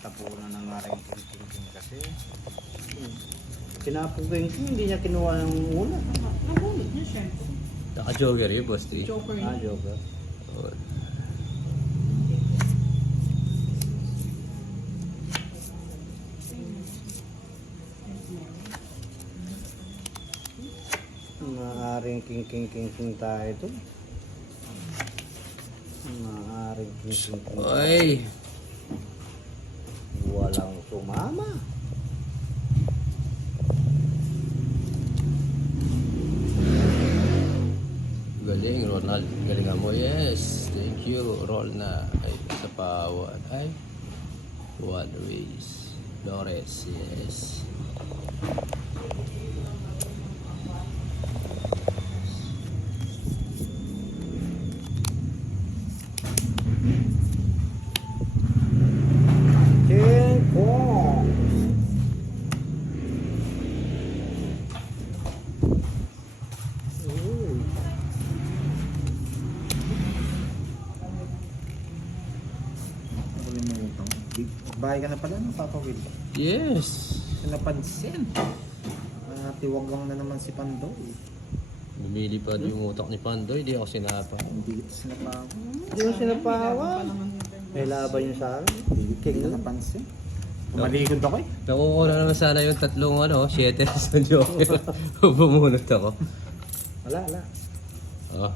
Natapunan ng aking king kasi. Kinapugay ko, hindi niya kinuha ng una. Nabunod niya syempre. Naka-joker yun, boss. T. Joker Ah, yun. joker. Oh. Maaring king tayo ito. Maaring king. Ay! Walang sumama. Galing, Ronald. Galingan mo. Yes. Thank you. Roll na. Ay, sa pawan. Ay. One race. Flores. Yes. King Kong. Uy. Nakalimutan. Bahay ka na pala ng Papa Will. Yes. Napansin. Tiwagwang na naman si Pandoy. Lumilipad yung utak ni Pandoy. Di ako sinapa. Hindi kita sinapawa. Hindi mo sinapawan. May laban yung sa akin. Hindi kita napansin. Maligod ako eh. Nakukuha na naman sana yung tatlong shutters ng joker. Bumunot ako. Wala. Oh.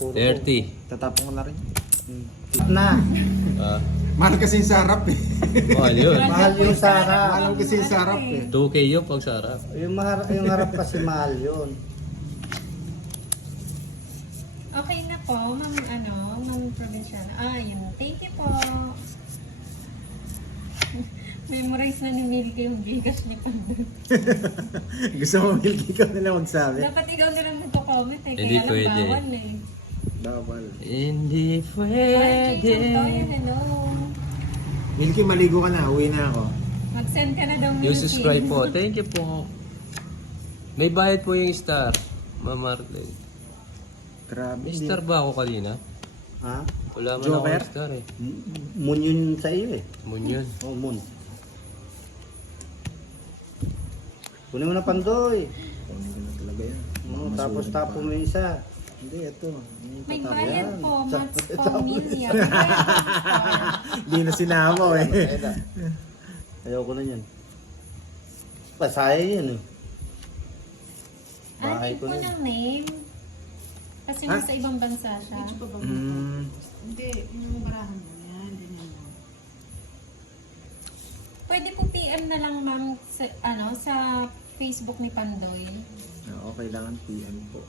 Puro 30. Tatapon ko na rin. Na. Ah. Mahal kasi yung sarap eh. Mahal yun. Mahal yung sarap. Mahal kasi yung sarap eh. 2K yung pag sarap. Yung harap kasi mahal yun. Okay na po, ma'am Provinciana. Yung thank you po. Memorize na ni Milky yung Gcash ni Pandoy. Gusto mo Milky ka nila magsabi? Dapat ikaw na lang magko-comment eh. Hindi Kaya lang pwede. bawal eh. Bawal. Hindi Ay, pwede. Pandoy, hello. Milky, maligo ka na. Uwi na ako. Mag-send ka na daw Milky. Yung subscribe po. Thank you po. May bayad po yung star. Ma'am Marlene. Grabe. May star ba ako kanina? Ha? Wala man Joker? ako star eh. Moon yun sa iyo eh. Moon yun. Oh, moon. Kunin mo na Pandoy. Kunin ko na talaga yan. Tapos tapo mo yung isa. Hindi, ito. May Yan. bayad po, Mats Tapos- Pamilya. Hindi na sinama eh. Ayoko na yan. Pasaya yun eh. Bahay Atin ko po na yun. ng name. Kasi Ha? nasa ibang bansa siya. Hindi, yung barahan mo yan, ganyan mo. Pwede po PM na lang ma'am sa Facebook ni Pandoy. Okay lang ang PM po.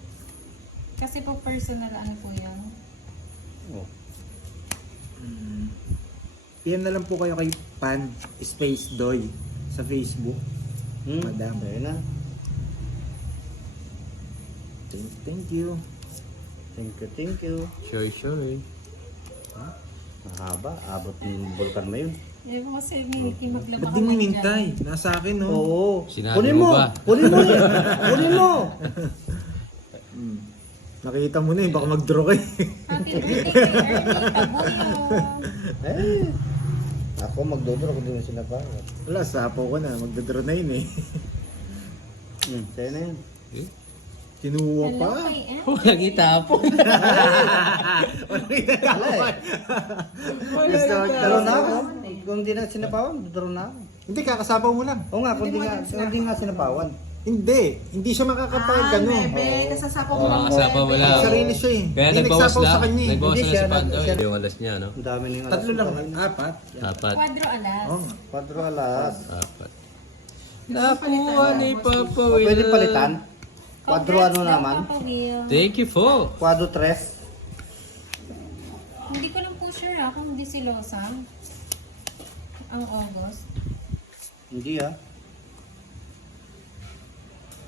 Kasi po personal po yan. Oh. PM na lang po kayo kay Pan Space Doy sa Facebook. Madam. Ayun na. Thank you. Thank you. Sure. Mahaba. Abot ng bulkan mo yun. Eh kasi Milky maglaba Ba't di mo hintay? Nasa akin no? Oo. Sinabi Kunin mo mo. ba? Kunin mo. Kunin mo. Nakita mo na eh, baka mag-draw kayo. Happy birthday kay Ernie Tabuyo. Eh. Ako magdodoro kung di mo sinabawa. Wala, sapo ko na. Magdadraw na yun eh. Sa'yo na yun. Eh? Kinuha Hello pa. kay Ann. Walang itapon. Wala eh. Gusto ko Daro na ako. Kung di na sinapawan, daro na ako. Hindi, kakasapaw mo lang. Oo nga, kung di nga sinapawan. Hindi siya makakapag ano. Bebe, nasasapo mo Oo, lang. kasapa mo lang. Sarili siya eh. Kaya Hindi nagbawas nagsapaw lang. sa kanya eh. Nagbawas Hindi lang siya, si Pandoy. siya- Yung alas niya, no? Ang dami ng alas. Tatlo lang. Apat. Apat. Quadro alas. Oo nga. 4 alas. Apat. Nakuha ni Papa O, Will. pwede palitan? 4 ano Congrats daw, naman? Papa Will. Thank you po. 4 tres. Hindi ko lang po sure kung hindi si Losang. Ang August. Hindi ah.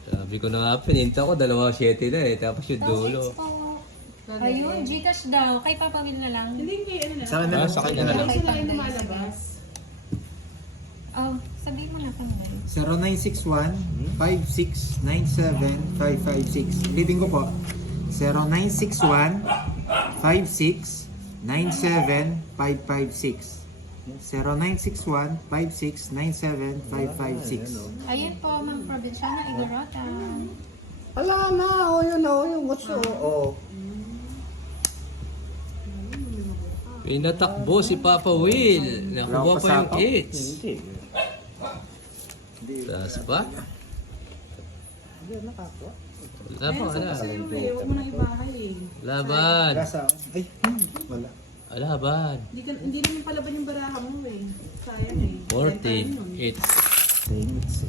Sabi ko na nga, pininta ko, 2.7 na eh. Tapos yung dulo. Ayun, Gcash daw. Kay Papa Will na lang. Hindi, ano na. Sa akin na lang. Sa kanya na lang. Sila yung lumalabas. Oh, sabihin mo na Pandoy. 0961 5697 556. Ulitin ko po. 0961 5697 556. 0961-5697-556. Ayun po, Ma'am Provinciana Igorota. Wala na, yun, yung what's oh. Pinatakbo si Papa Will. Nakuha pa yung hits. Hindi. Taas pa? Hindi, nakakuha. Wala pa, wala. Huwag mo nang ibahay eh. Laban. Gasa. Ay, wala. Laban. Hindi naman palaban yung baraha mo eh. Sayang eh. 40 hits. Mix.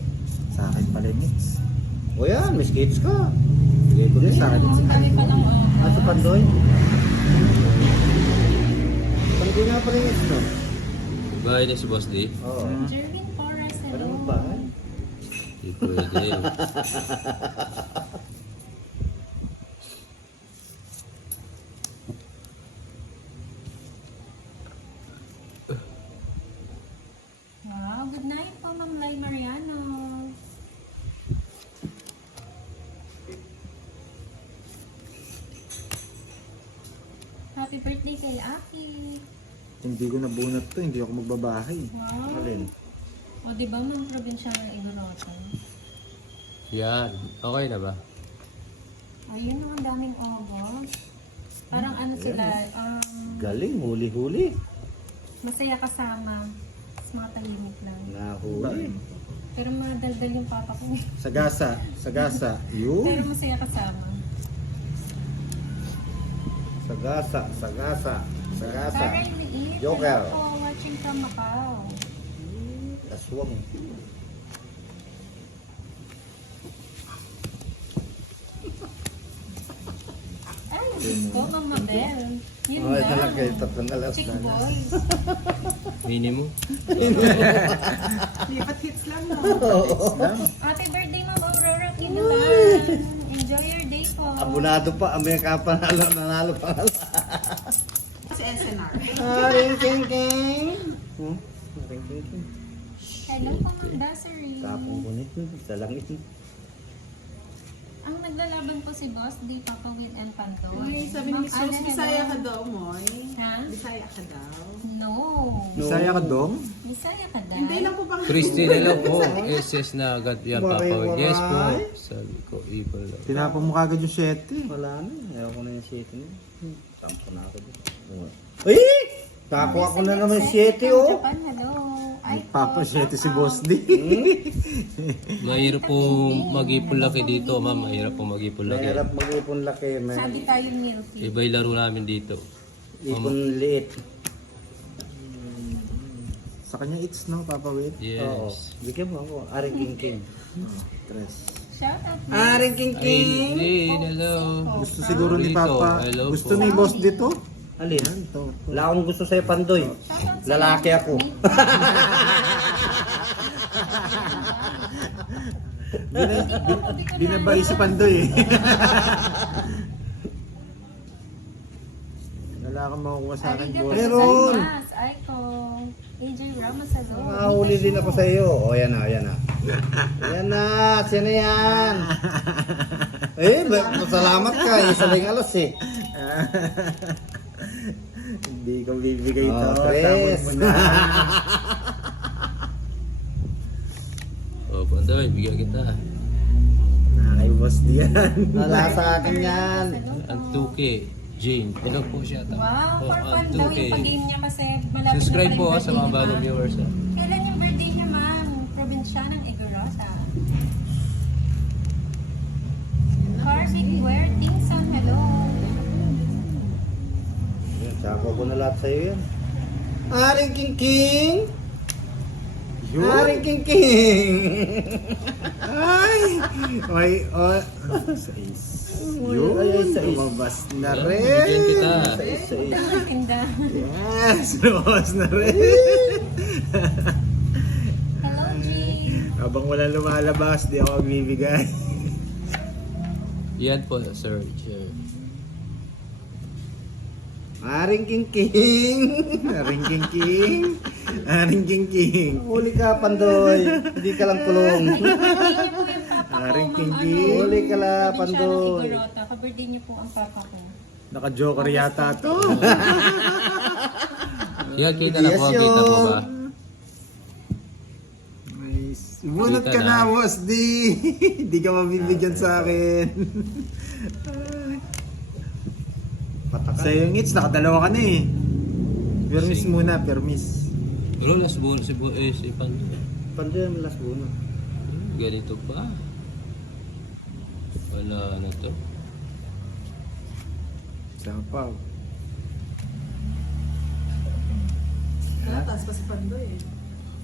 Sa akin pala mix. O yan, may skates ka. Bigay ko din sa akin. Ang dami pa lang Ah, sa Pandoy. Pandoy nga pa rin ito. Bahay na si Boss D. Oo. Jervin Forrest, hello. Ano ba? Hindi pwede yun. Wow, good night po, Ma'am Lai Mariano. Happy birthday kay Aki. Hindi ko nabunot to, hindi ako magbabahay. Wow. Alin? O, di ba, Ma'am Provinciana Igorota? Yan. Okay na ba? Ayun, ang daming August. Parang ano sila, Galing, huli-huli. masaya kasama. Mas mga tahimik lang. Nahuli. Pero madaldal yung papa ko. Sagasa. Sagasa. Pero Yun. masaya kasama. Sagasa, sagasa, sagasa. Karen Liit, Joker. hello po, watching from Macau. Aswang. Ay, Diyos ko, Mama Bell. Yun Ay, lang. talaga, tatlong alas Chick na. boys. Minimum. Lipat hits lang no. Happy birthday, Ma'am Aurora Kinulan. Enjoy your day po. Abunado pa, Amerika pa nanalo pa. Sa SNR. Ring king king. Ring king king. Hello po, Ma'am Dassery. Tapong kunit, sa langit. Ang naglalaban po si Boss, di Papa Will and Pantoy. Uy, sabi ni Miss Rose, Bisaya ka daw, Moy. Ha? Bisaya ka daw. No. Bisaya ka dong? Bisaya ka daw. Hindi lang po bang... Christy, hello po. SS na agad yan, Papa Will. Yes po. Waray. Sabi ko, evil lang. Tinapon mo kagad yung 7. Wala na, ayaw ko na yung 7 niya. Tampo na ako dito. Uy! Nakuha ko na naman 7 oh. Japan, hello. Ay, Papa 7 si Boss D. Mahirap po mag-ipon laki dito, ma'am. Mahirap po mag-ipon laki. Mahirap mag-ipon laki, sabi man. tayo milky. Iba yung laro namin dito. Ipon liit. Sa kanya it's no, Papa Will. Oo. Yes. Bigyan mo ako, Aring King King. Tres. Shout out. Aring King King! Aileen, hello. Gusto siguro ni Rito, Papa. hello Gusto po. ni Boss dito? Alin? Ito. Wala akong gusto sa'yo, Pandoy. Shout out sa Lalaki ako. Binabay si Pandoy eh. Wala kang makukuha sa akin, Boss. Meron. Aiko. AJ Ramos, hello. Nakahuli din ako sa iyo. O, yan na, yan na. Yan na, sino yan? Salamat ka. Isa lang alas eh. Hindi ko bibigay ito. Oh, Chris. Tawag mo na. Oh, Pandoy, bigyan kita. Ay, Boss D yan. Wala sa akin yan. Ang 2K. Jane, hello po siya. Wow, for fun ang daw 2K. yung pag-game niya kasi malapit Subscribe na po pala yung sa mga birthday bagong niya, viewers. ma'am. Kailan yung birthday niya, ma'am? Provinciana ng Igorota. Harvick Ware Tingson, hello. Yan, sako ko na lahat sa'yo yan. Aring King King! Yun. Aring King King! Ay! Ay, oh. Sa is. Yun. Ay, sa is. Lumabas na Bigyan rin. kita. Tinda. Yes, lumabas na rin. Hello, Jean. Habang wala lumalabas, di ako magbibigay. Yan po, sir. Aring King King! Aring King King. Aring King King. Huli ka, Pandoy. Hindi ka lang kulong. Aring King King. Huli ka lang, Pandoy. Igorota. Ka-birthday niyo po ang papa ko. Naka-joker yata to. Yan, kita na po, kita po ba? Nice. Bunot Kita ka na. na, boss D. Di ka mabibigyan sa akin. Sa yung hits, nakadalawa ka na eh. Permis muna, permis. Pero last ball si Pando. Pando yung last buno. Ganito pa. Wala na to. Sapaw. Taas pa si Pandoy eh.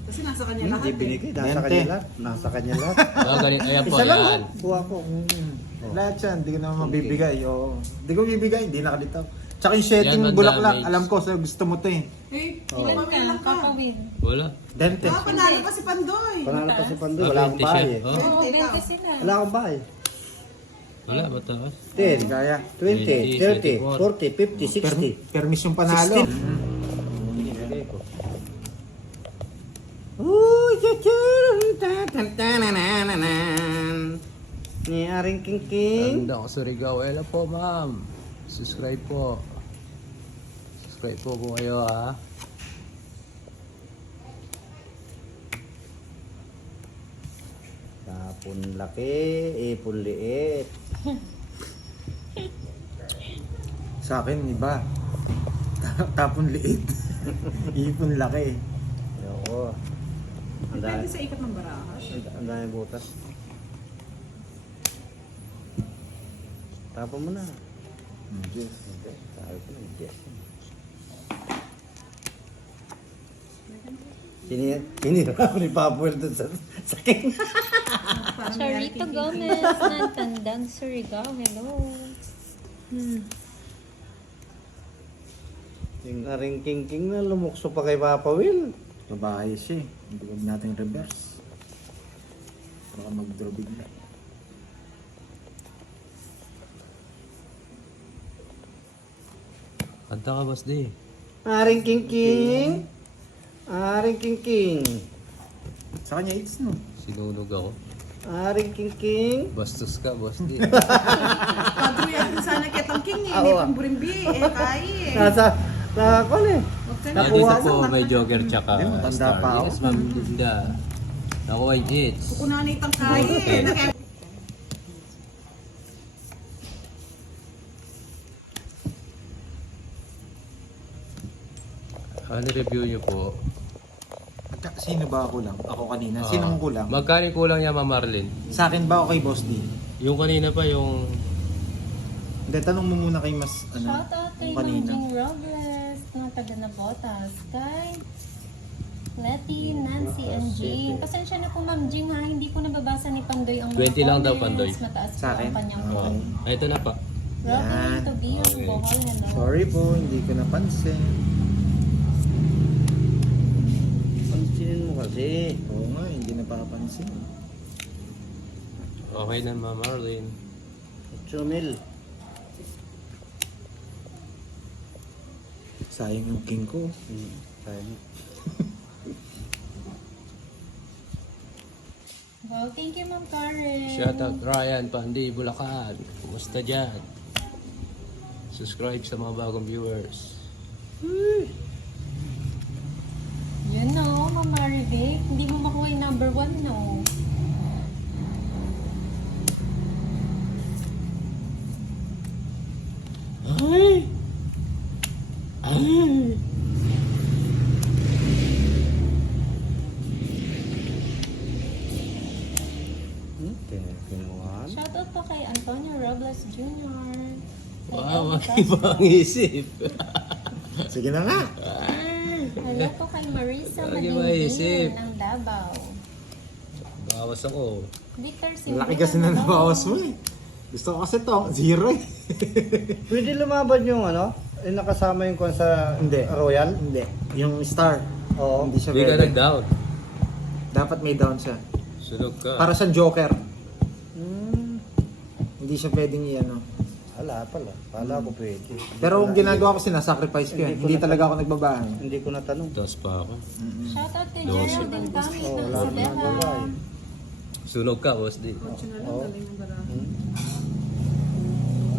Kasi nasa kanya lahat Hindi eh. binigay. Nasa 20. kanya lahat. Nasa kanya lahat. Ganito. Ayan po, Isa lang. yan. Kuha ko. Lahat yan, di ko naman mabibigay. Oo. Di ko bibigay, hindi nakalitaw. Tsaka yung setting Yan, bulaklak, damage. alam ko, so gusto mo to eh. Eh, Ilan pamilya lang ka. Papawin. Wala. Dente. Panalo pa si Pandoy. Panalo pa si Pando. Ah, Wala akong 20 bahay siya. eh. Oh, Oo, Teka. 20 sila. Wala akong bahay. wala, mataas. 10, Kaya. 20, 30, 40, 50, 60. Permis yung panalo. 60. Binibigay ko. Uy, ni Aring King King. Tanda ko sa Surigao. Hello po, ma'am. Subscribe po. Subscribe po kayo, ha. Tapon laki, ipon liit. Sa akin, iba. Tapon liit. Ipon laki. Ayoko. Ang Depende dami, sa ikot ng baraha. ang dami butas. Tapon mo na. Yes. Hindi. Sabi ko na, yes. Sinira ako ni Papuel doon sa sakin. Charito Gomez ng Tandang Surigao. Hello. Yung Aring King King na lumukso pa kay Papa Will. Babae siya eh. Hindi ko natin reverse. Baka mag-draw bigla. Kanta ka, boss D. Aring King King. Aring King King. Sa kanya, it's no. Sinunog ako. Aring King King. Bastos ka, boss D. Padro yan sana kitang king eh. May pumburimbi eh. Kaya eh. Nasa ako na eh. Huwag ka na. Nandito po may Joker tsaka Hindi, matanda Star. pa ako. Yes, ma'am Linda. Nakuha yung hits. Kukunan itang kaya eh. Naka- Review niyo po. Sino ba ako lang? Ako kanina. Sinong kulang? Magkano yung kulang niya, Ma'am Marlene? Sa akin ba o kay Boss D? Yung kanina pa, yung... Hindi, tanong mo muna kay Mas, Shout out kay yung Ma'am kanina. Jing Robles ng taga Nabotas. Kay Letty, Nancy, and Jing. Pasensya na po Ma'am Jing ha, hindi ko nababasa ni Pandoy ang 20 lang daw, comments. Pandoy. Mataas Sa po akin? ang kanyang Oh. phone. Ay, ito na pa. Welcome Yan. to Bio Okay. Bohol. Hello. Sorry po, hindi ko napansin. Pansinin mo kasi. Oo nga, hindi napapansin. Okay na, Ma'am Marlene. Chumil. Sayang yung king ko. Sayang. Well, thank you Ma'am Karen. Shout out Ryan Pandi, Bulacan. Kumusta dyan? Subscribe sa mga bagong viewers. Yun no, Ma'am Marivic. Hindi mo makuha yung number 1 no. Ay! Ay! Kinuha. Shout out po kay Antonio Robles Jr. Wow, mag-iba ang isip. Sige na nga. Hello po kay Marisa Lagi maisip. Madingin ng Davao. Bawas ako. Victor Ang Silva. laki kasi na nabawas mo eh. Gusto ko kasi to, zero eh. Pwede lumaban yung ano? Yung nakasama yung kung sa Hindi. Royal? Hindi. Yung star. Oo. Hindi siya Hindi ka pwede. nag-down. Dapat may down siya. Sunog ka. Para sa Joker. Hmm. Hindi siya pwedeng i-ano. Wala pala. Kala ko pwede. Pero ang ginagawa ko, sinasacrifice ko yan. Hindi talaga ako nagbabahan. Hindi ko natanong. Tapos pa ako. Shout out kay Dos. Geraldine Kami Oh, ng wala naman Sideha. babae. Sunog ka, boss D. Kotse na lang, Oo. galing ng baraha.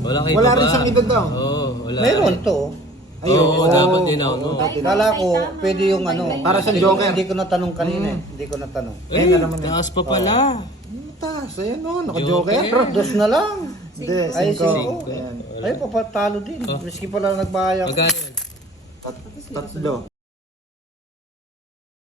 Wala kayo Wala ba? rin siyang ida-down. Oo, wala. Meron to. Oo, dapat din ako, no? Kala ko, pwede yung ano. Para sa Hindi ko- Joker. Hindi ko natanong kanina eh. Hindi ko natanong. Ayun na naman yun. taas pa pala. Taas, ayan o, naka-joker. Dos na lang. Hindi, Ay, 5. cinco. Ayan. Ay, papatalo din. Miski pala nagbayad. Magkano yan? Tatlo.